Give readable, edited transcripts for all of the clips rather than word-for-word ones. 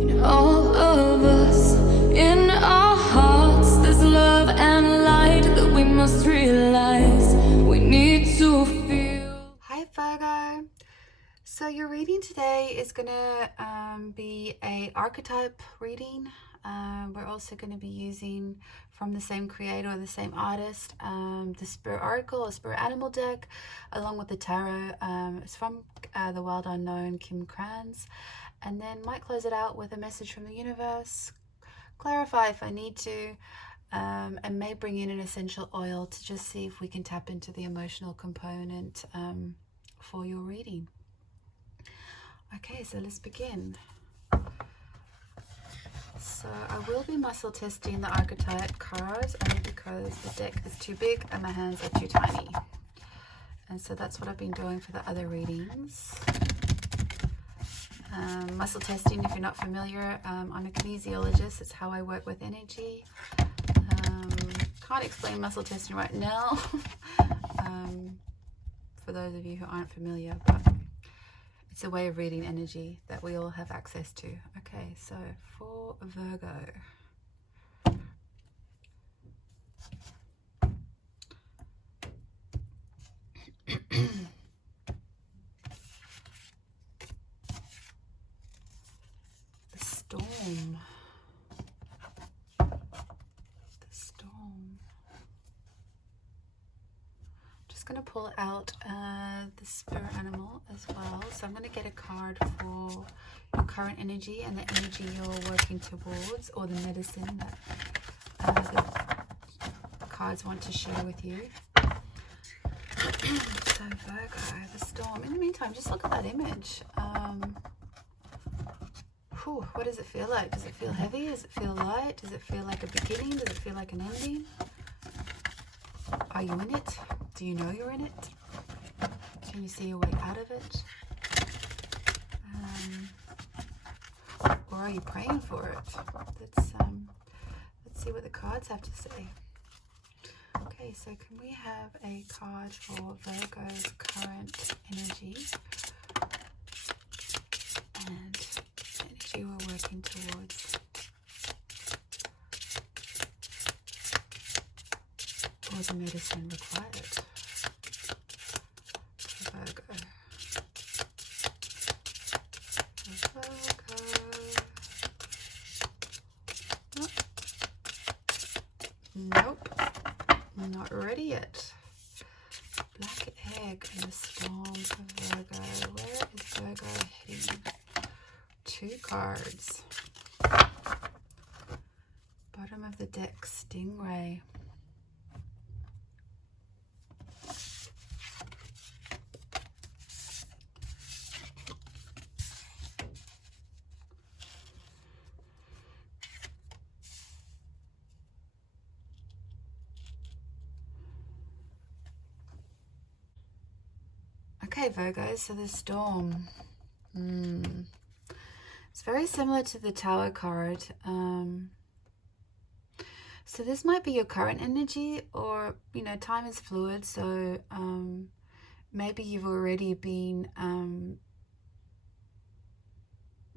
In all of us, in our hearts, there's love and light that we must realize we need to feel. Hi Virgo. So your reading today is gonna be a archetype reading. We're also going to be using from the same creator or the same artist the Spirit Oracle or Spirit Animal deck, along with the tarot. It's from the Wild Unknown, Kim Kranz. And then might close it out with a message from the universe, clarify if I need to, and may bring in an essential oil to just see if we can tap into the emotional component for your reading. Okay, so let's begin. So I will be muscle testing the archetype cards only because the deck is too big and my hands are too tiny. And so that's what I've been doing for the other readings. Muscle testing, if you're not familiar, I'm a kinesiologist. It's how I work with energy. Can't explain muscle testing right now for those of you who aren't familiar, but it's a way of reading energy that we all have access to. Okay, so for Virgo. The storm. The storm. Just going to pull out the spirit animal as well. So I'm going to get a card for your current energy and the energy you're working towards, or the medicine that the cards want to share with you. So Virgo, the storm. In the meantime, just look at that image. What does it feel like? Does it feel heavy? Does it feel light? Does it feel like a beginning? Does it feel like an ending? Are you in it? Do you know you're in it? Can you see your way out of it? Or are you praying for it? Let's see what the cards have to say. Okay, so can we have a card for Virgo's current energy and energy we're working towards? Or the medicine required for Virgo. Oh. Nope, not ready yet. Black egg and the storm for Virgo. Where is Virgo heading? 2 cards. Bottom of the deck, Stingray. Okay, Virgo, so the storm. It's very similar to the Tower card. So this might be your current energy, or, you know, time is fluid. So maybe you've already been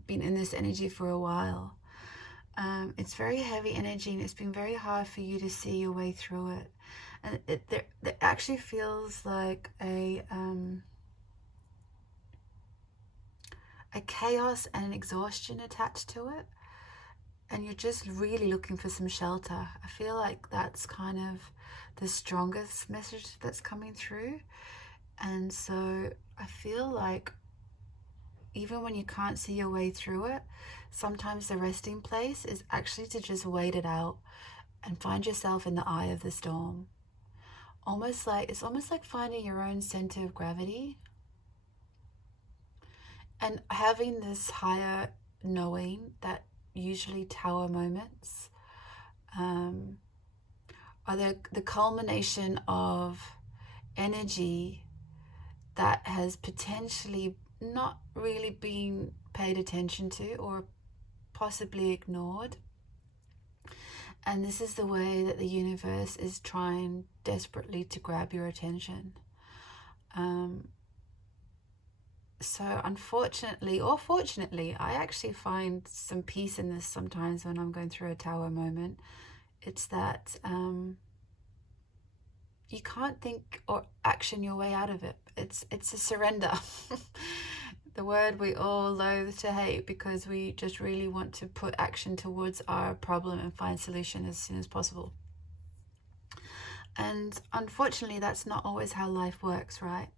in this energy for a while. It's very heavy energy, and it's been very hard for you to see your way through it. And it actually feels like a chaos and an exhaustion attached to it, and you're just really looking for some shelter. I feel like that's kind of the strongest message that's coming through. And so I feel like even when you can't see your way through it, sometimes the resting place is actually to just wait it out and find yourself in the eye of the storm. It's almost like finding your own center of gravity and having this higher knowing that usually Tower moments are the culmination of energy that has potentially not really been paid attention to or possibly ignored. And this is the way that the universe is trying desperately to grab your attention. So unfortunately, or fortunately, I actually find some peace in this sometimes when I'm going through a tower moment. It's that you can't think or action your way out of it. It's a surrender. The word we all loathe to hate because we just really want to put action towards our problem and find solution as soon as possible. And unfortunately, that's not always how life works, right?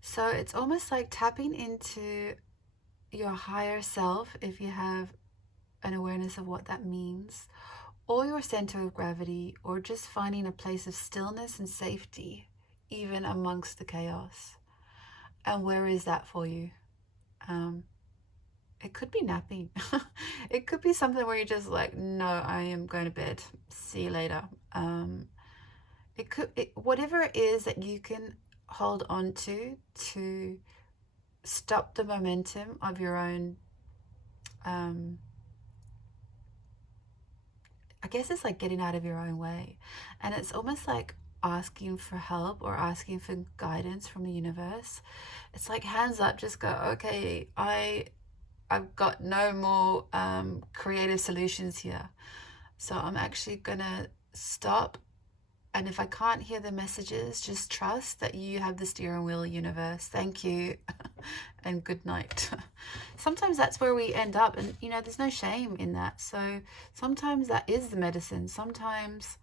So it's almost like tapping into your higher self, if you have an awareness of what that means, or your center of gravity, or just finding a place of stillness and safety, even amongst the chaos. And where is that for you? It could be napping. It could be something where you're just like, no, I am going to bed. See you later. Whatever it is that you can hold on to stop the momentum of your own, I guess it's like getting out of your own way. And it's almost like asking for help or asking for guidance from the universe. It's like hands up, just go, okay, I've got no more creative solutions here. So I'm actually gonna stop. And if I can't hear the messages, just trust that you have the steering wheel, universe. Thank you. And good night. Sometimes that's where we end up. And, you know, there's no shame in that. So sometimes that is the medicine. Sometimes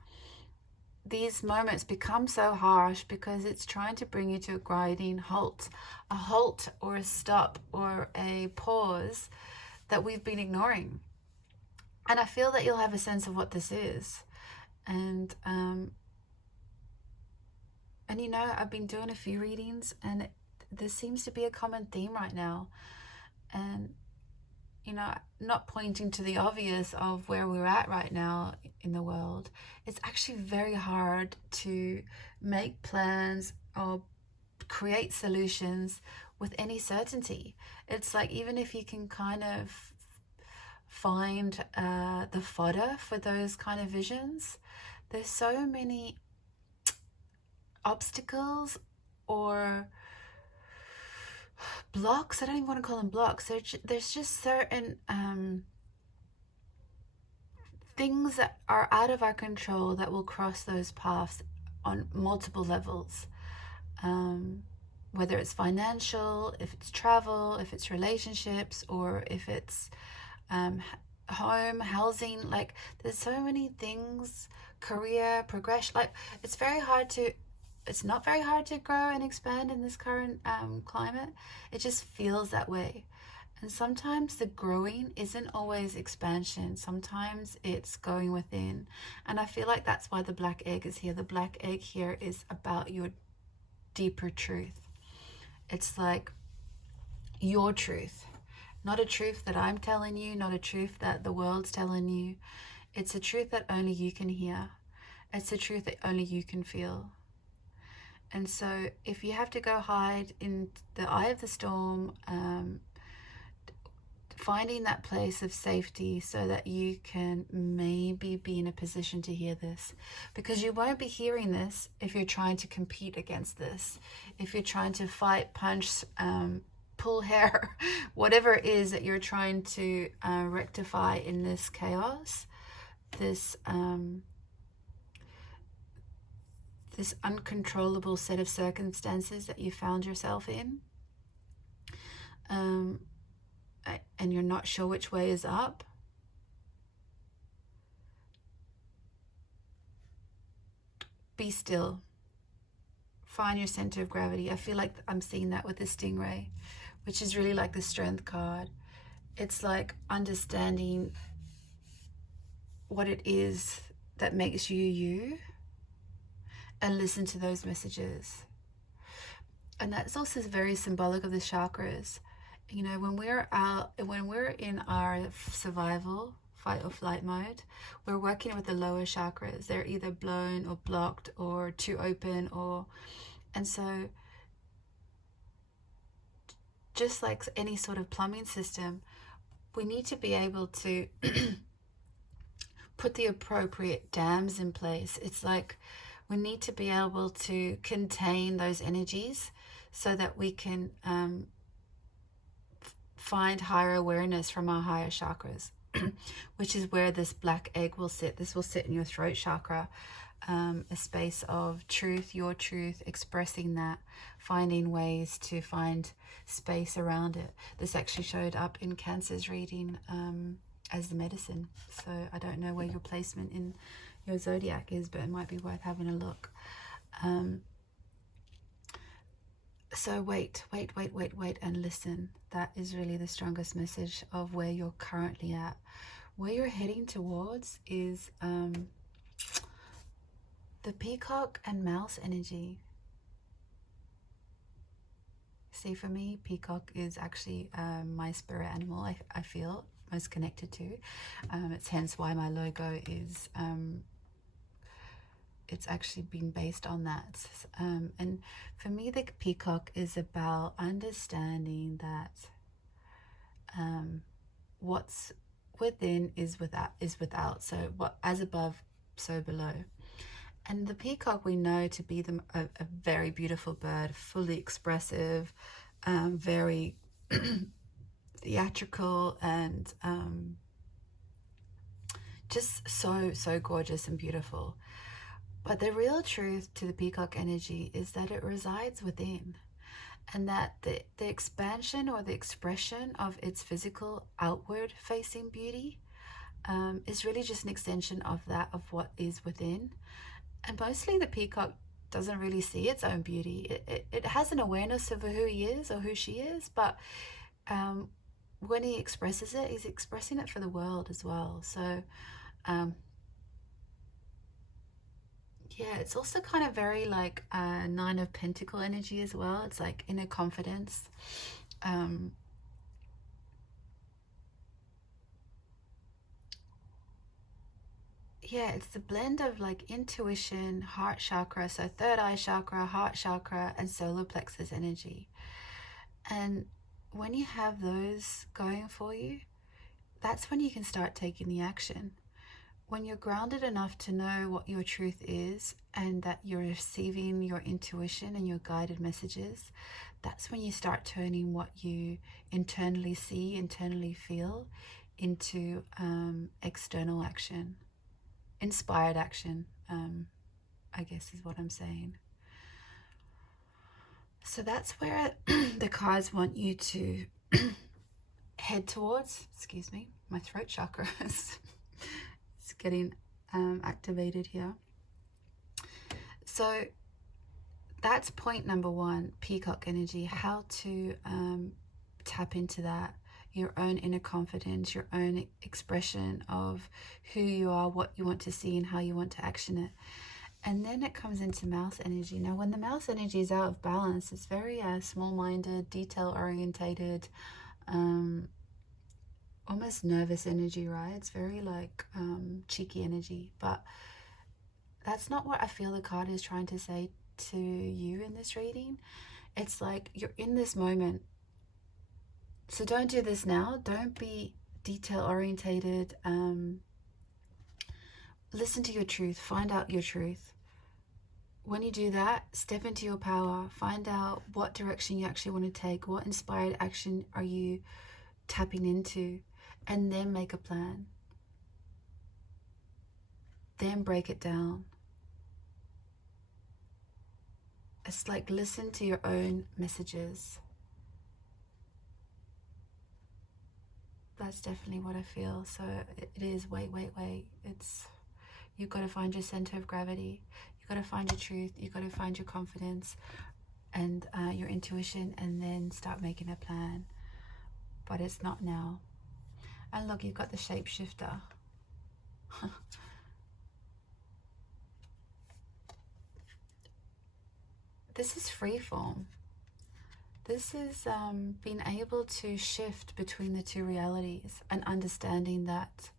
these moments become so harsh because it's trying to bring you to a grinding halt. A halt or a stop or a pause that we've been ignoring. And I feel that you'll have a sense of what this is. And you know, I've been doing a few readings and there seems to be a common theme right now. And, you know, not pointing to the obvious of where we're at right now in the world, it's actually very hard to make plans or create solutions with any certainty. It's like, even if you can kind of find the fodder for those kind of visions, there's so many obstacles or blocks. I don't even want to call them blocks. There's just certain things that are out of our control that will cross those paths on multiple levels. Whether it's financial, if it's travel, if it's relationships, or if it's home, housing. Like, there's so many things, career, progression. Like, it's not very hard to grow and expand in this current climate. It just feels that way. And sometimes the growing isn't always expansion. Sometimes it's going within. And I feel like that's why the black egg is here. The black egg here is about your deeper truth. It's like your truth. Not a truth that I'm telling you, not a truth that the world's telling you. It's a truth that only you can hear. It's a truth that only you can feel. And so if you have to go hide in the eye of the storm, finding that place of safety so that you can maybe be in a position to hear this, because you won't be hearing this if you're trying to compete against this, if you're trying to fight, punch, pull hair, whatever it is that you're trying to rectify in this chaos, this uncontrollable set of circumstances that you found yourself in, and you're not sure which way is up. Be still. Find your center of gravity. I feel like I'm seeing that with the Stingray, which is really like the strength card. It's like understanding what it is that makes you you, and listen to those messages. And that's also very symbolic of the chakras. You know, when we're in our survival, fight or flight mode, we're working with the lower chakras. They're either blown or blocked or too open, and so just like any sort of plumbing system, we need to be able to put the appropriate dams in place. It's like we need to be able to contain those energies so that we can find higher awareness from our higher chakras, which is where this black egg will sit. This will sit in your throat chakra, a space of truth, your truth, expressing that, finding ways to find space around it. This actually showed up in Cancer's reading as the medicine. So I don't know where your placement in your zodiac is, but it might be worth having a look. So wait and listen. That is really the strongest message of where you're currently at. Where you're heading towards is the peacock and mouse energy. See, for me, peacock is actually my spirit animal. I feel most connected to. It's hence why my logo is it's actually been based on that. And for me, the peacock is about understanding that what's within is without. So what as above, so below. And the peacock we know to be a very beautiful bird, fully expressive, very theatrical, and just so gorgeous and beautiful. But the real truth to the peacock energy is that it resides within, and that the expansion or the expression of its physical outward facing beauty is really just an extension of that, of what is within. And mostly the peacock doesn't really see its own beauty. It has an awareness of who he is or who she is, but when he expresses it, he's expressing it for the world as well. So yeah, it's also kind of very like Nine of Pentacle energy as well. It's like inner confidence. Yeah, it's the blend of like intuition, heart chakra, so third eye chakra, heart chakra, and solar plexus energy. And when you have those going for you, that's when you can start taking the action. When you're grounded enough to know what your truth is and that you're receiving your intuition and your guided messages, that's when you start turning what you internally see, internally feel, into external action. Inspired action, I guess is what I'm saying. So that's where the cards want you to head towards. Excuse me, my throat chakra is getting activated here. So that's point number one, peacock energy, how to tap into that, your own inner confidence, your own expression of who you are, what you want to see, and how you want to action it. And then it comes into mouse energy. Now, when the mouse energy is out of balance, it's very small-minded, detail-orientated, almost nervous energy, right? It's very like cheeky energy. But that's not what I feel the card is trying to say to you in this reading. It's like you're in this moment. So don't do this now. Don't be detail orientated. Listen to your truth. Find out your truth. When you do that, step into your power. Find out what direction you actually want to take. What inspired action are you tapping into? And then make a plan. Then break it down. It's like listen to your own messages. That's definitely what I feel. So it is wait. It's, you've got to find your center of gravity. You've got to find your truth. You've got to find your confidence and your intuition, and then start making a plan. But it's not now. And look, you've got the shapeshifter. This is freeform. This is being able to shift between the two realities and understanding that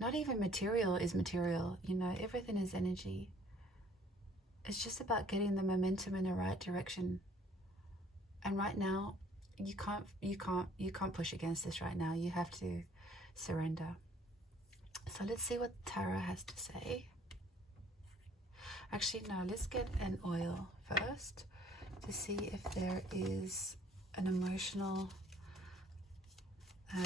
not even material is material. You know, everything is energy. It's just about getting the momentum in the right direction. And right now, you can't push against this right now. You have to surrender. So let's see what Tarot has to say. Actually, no, let's get an oil first to see if there is an emotional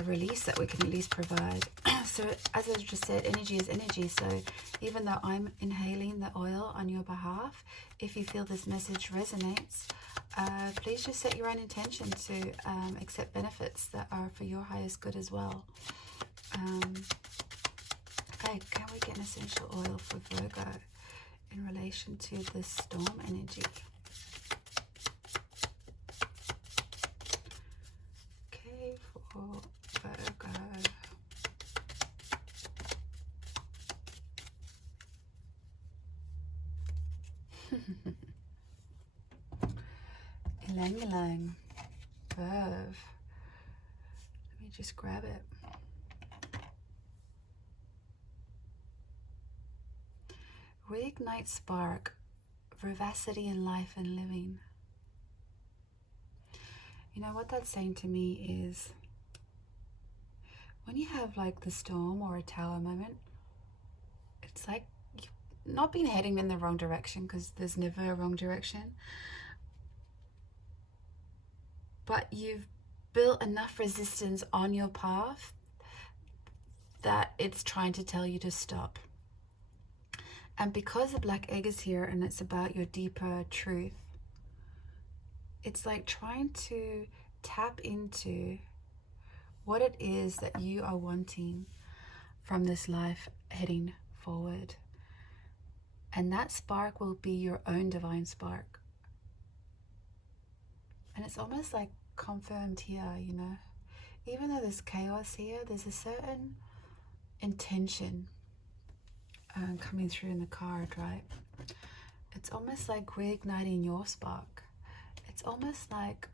release that we can at least provide. So as I just said, energy is energy. So even though I'm inhaling the oil on your behalf, if you feel this message resonates, please just set your own intention to accept benefits that are for your highest good as well. Okay, can we get an essential oil for Virgo in relation to this storm energy? Okay, for Virgo. Ylang ylang. Verve. Let me just grab it. Reignite spark, vivacity in life and living. You know what that's saying to me is, when you have like the storm or a tower moment, it's like you've not been heading in the wrong direction, because there's never a wrong direction, but you've built enough resistance on your path that it's trying to tell you to stop. And because the black egg is here and it's about your deeper truth, it's like trying to tap into what it is that you are wanting from this life heading forward. And that spark will be your own divine spark. And it's almost like confirmed here, you know. Even though there's chaos here, there's a certain intention coming through in the card, right? It's almost like reigniting your spark. It's almost like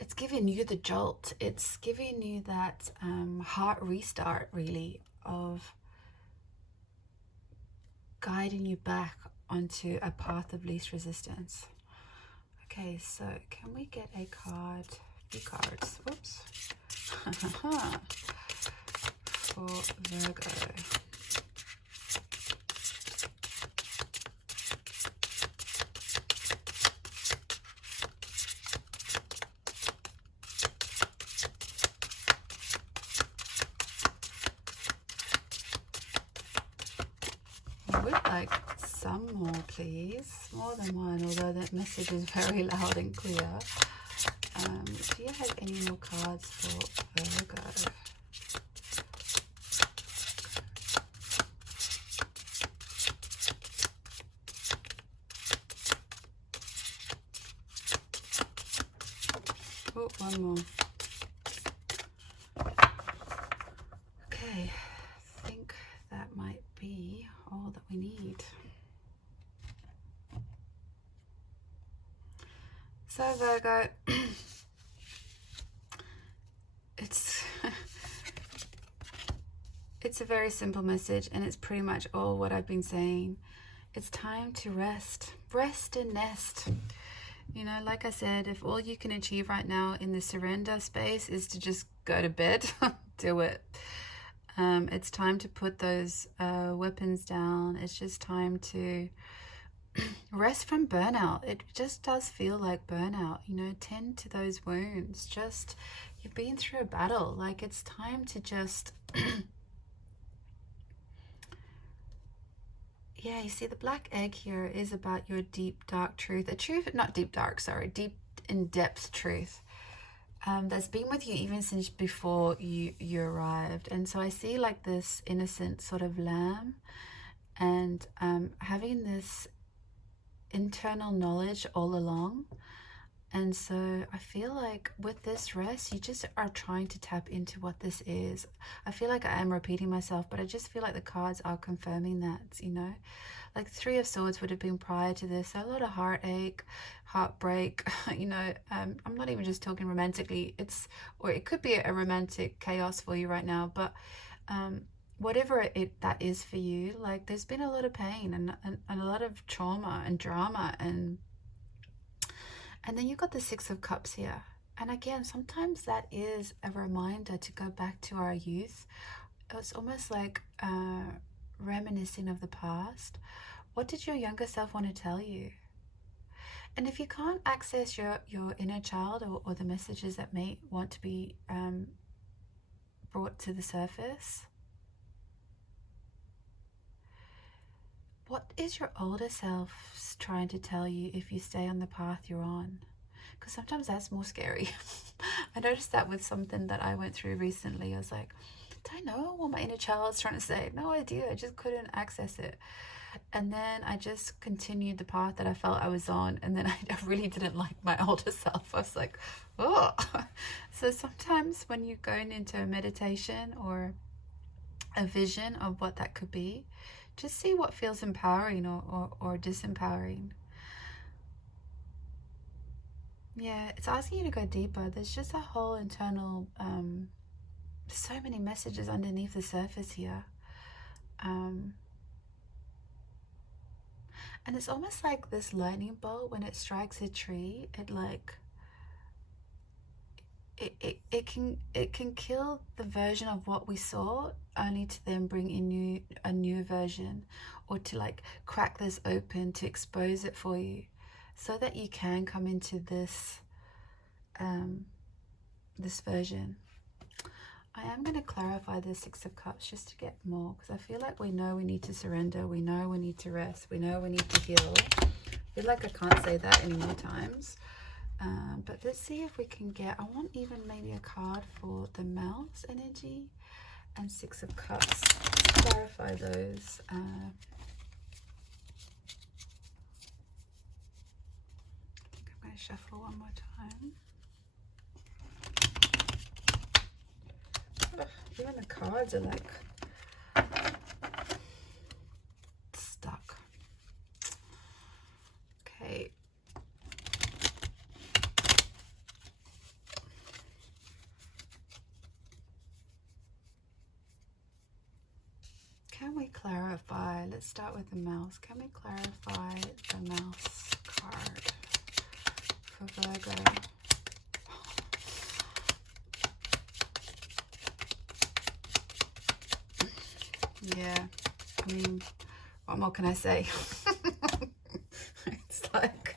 it's giving you the jolt. It's giving you that heart restart, really, of guiding you back onto a path of least resistance. Okay, so can we get a card, few cards, whoops, for Virgo? I would like some more, please. More than one, although that message is very loud and clear. Do you have any more cards for Virgo? Oh, one more. Okay, I think that might be all that we need. So Virgo, it's a very simple message, and it's pretty much all what I've been saying. It's time to rest and nest. You know, like I said, if all you can achieve right now in the surrender space is to just go to bed, do it. It's time to put those weapons down. It's just time to rest from burnout. It just does feel like burnout, you know. Tend to those wounds. Just, you've been through a battle. Like, it's time to just yeah, you see, the black egg here is about your deep dark truth, a truth, not deep dark, sorry, deep in depth truth that's been with you even since before you arrived. And so I see like this innocent sort of lamb, and having this internal knowledge all along. And so I feel like with this rest, you just are trying to tap into what this is. I feel like I am repeating myself, but I just feel like the cards are confirming that, you know. Like Three of Swords would have been prior to this. So a lot of heartache, heartbreak, you know. I'm not even just talking romantically. Or it could be a romantic chaos for you right now. But whatever that is for you, like there's been a lot of pain and a lot of trauma and drama, and then you've got the Six of Cups here. And again, sometimes that is a reminder to go back to our youth. It's almost like reminiscing of the past, What did your younger self want to tell you? And if you can't access your inner child, or the messages that may want to be brought to the surface, what is your older self trying to tell you if you stay on the path you're on? Because sometimes that's more scary. I noticed that with something that I went through recently. I was like, do I know what my inner child's trying to say? No idea. I just couldn't access it. And then I just continued the path that I felt I was on. And then I really didn't like my older self. I was like, oh. So sometimes when you're going into a meditation or a vision of what that could be, just see what feels empowering or disempowering. Yeah, it's asking you to go deeper. There's just a whole internal, so many messages underneath the surface here. And it's almost like this lightning bolt, when it strikes a tree, it can kill the version of what we saw, only to then bring in a new version, or to like crack this open to expose it for you, so that you can come into this this version. I am going to clarify the Six of Cups just to get more, because I feel like we know we need to surrender, we know we need to rest, we know we need to heal. I feel like I can't say that any more times. But let's see if we can get, I want even maybe a card for the Mouse energy and Six of Cups. Let's clarify those. I think I'm going to shuffle one more time. Even the cards are like stuck. Okay. Can we clarify? Let's start with the Mouse. Can we clarify the Mouse card for Virgo? Yeah, I mean, what more can I say? It's like,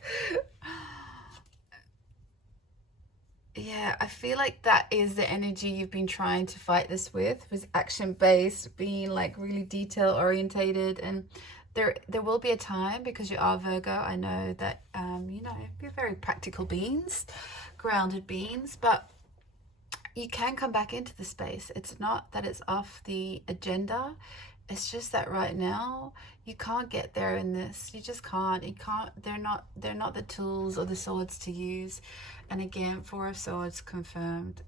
yeah, I feel like that is the energy you've been trying to fight this with, was action-based, being like really detail-orientated. And there will be a time, because you are Virgo, I know that, you know, you're very practical beings, grounded beings, but you can come back into the space. It's not that it's off the agenda. It's just that right now you can't get there in this. You just can't. You can't. They're not the tools or the swords to use. And again, Four of Swords confirmed.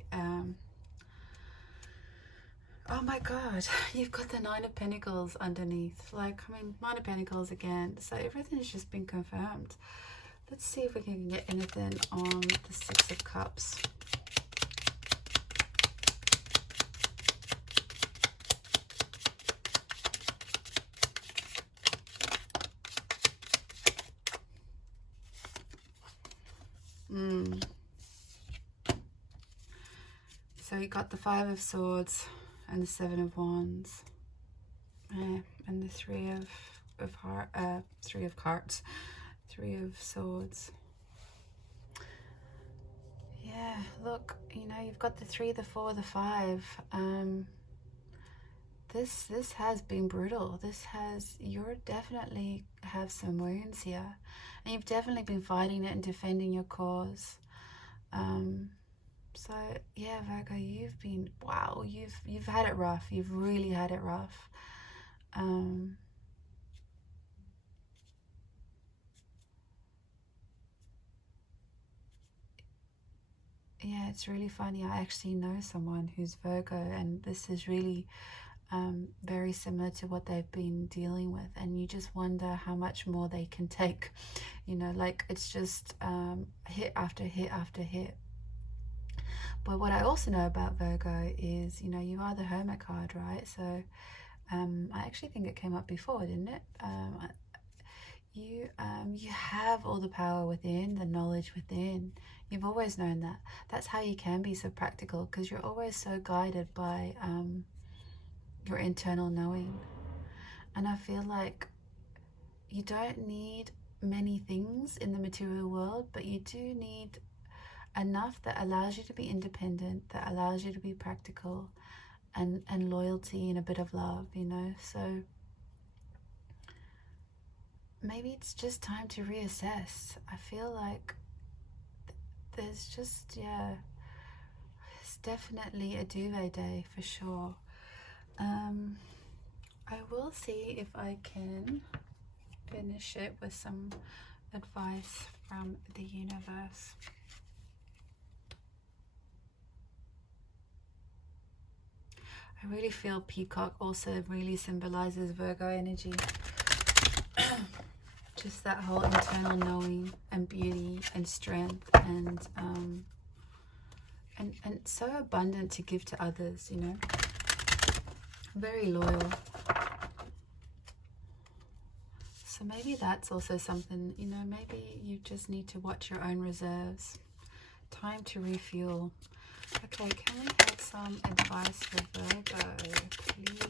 Oh my God, you've got the Nine of Pentacles underneath. Like, I mean, Nine of Pentacles again. So everything's just been confirmed. Let's see if we can get anything on the Six of Cups. So you got the Five of Swords and the Seven of Wands, and the Three of Cards, Three of Swords. Yeah, look, you know, you've got the Three, the Four, the Five. This has been brutal. You're definitely have some wounds here, and you've definitely been fighting it and defending your cause. So yeah, Virgo, you've been, wow, you've had it rough. You've really had it rough. Yeah, it's really funny. I actually know someone who's Virgo, and this is really very similar to what they've been dealing with, and you just wonder how much more they can take. You know, like, it's just hit after hit after hit. But what I also know about Virgo is, you know, you are the Hermit card, right? So I actually think it came up before, didn't it? You have all the power within, the knowledge within. You've always known that. That's how you can be so practical, because you're always so guided by your internal knowing. And I feel like you don't need many things in the material world, but you do need enough that allows you to be independent, that allows you to be practical, and loyalty and a bit of love, you know. So maybe it's just time to reassess. I feel like there's just, yeah, it's definitely a duvet day for sure. I will see if I can finish it with some advice from the universe. I really feel Peacock also really symbolizes Virgo energy. Just that whole internal knowing and beauty and strength and so abundant to give to others, you know. Very loyal. So maybe that's also something, you know, maybe you just need to watch your own reserves. Time to refuel. Okay, can we have some advice for Virgo, please?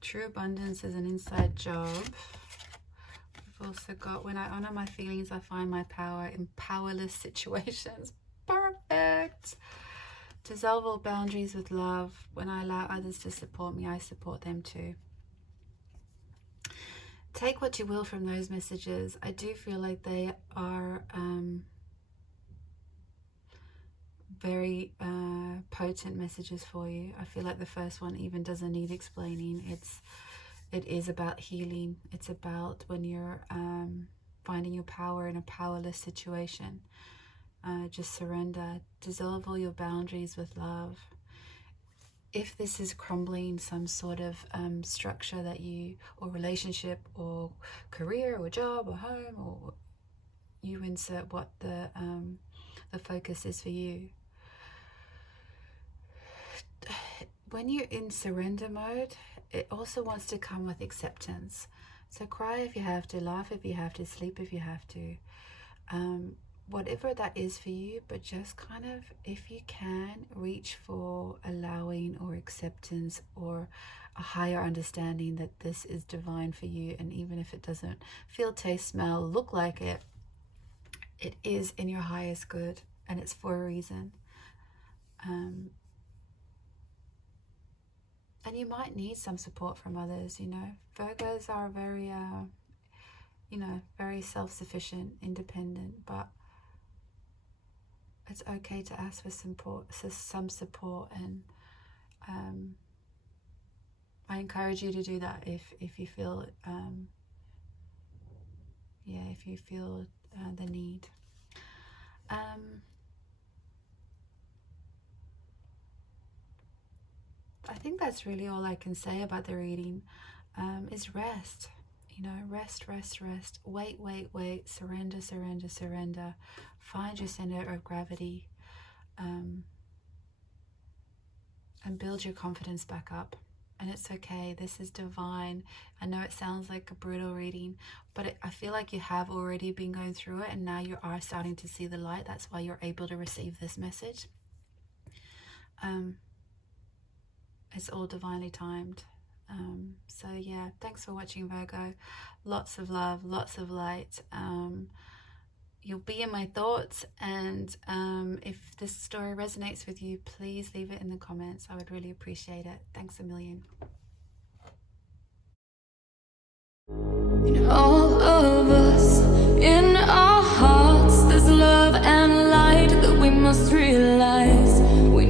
True abundance is an inside job. We've also got, when I honor my feelings, I find my power in powerless situations. Perfect. Dissolve all boundaries with love. When I allow others to support me, I support them too. Take what you will from those messages. I do feel like they are very potent messages for you. I feel like the first one even doesn't need explaining. It is about healing. It's about when you're finding your power in a powerless situation. Just surrender. Dissolve all your boundaries with love. If this is crumbling some sort of structure that you, or relationship, or career, or job, or home, or you insert what the focus is for you. When you're in surrender mode, it also wants to come with acceptance. So cry if you have to, laugh if you have to, sleep if you have to, whatever that is for you. But just kind of, if you can, reach for allowing or acceptance or a higher understanding that this is divine for you. And even if it doesn't feel, taste, smell, look like it, it is in your highest good, and it's for a reason. And you might need some support from others, you know. Virgos are very, you know, very self-sufficient, independent, but it's okay to ask for some support, and I encourage you to do that if you feel, yeah, if you feel the need. I think that's really all I can say about the reading. Is rest, you know, rest. Wait, surrender. Find your center of gravity, and build your confidence back up. And it's okay. This is divine. I know it sounds like a brutal reading, but I feel like you have already been going through it, and now you are starting to see the light. That's why you're able to receive this message. It's all divinely timed. So yeah, thanks for watching, Virgo. Lots of love, lots of light. You'll be in my thoughts, and if this story resonates with you, please leave it in the comments. I would really appreciate it. Thanks a million. In all of us, in our hearts, there's love and light that we must realize.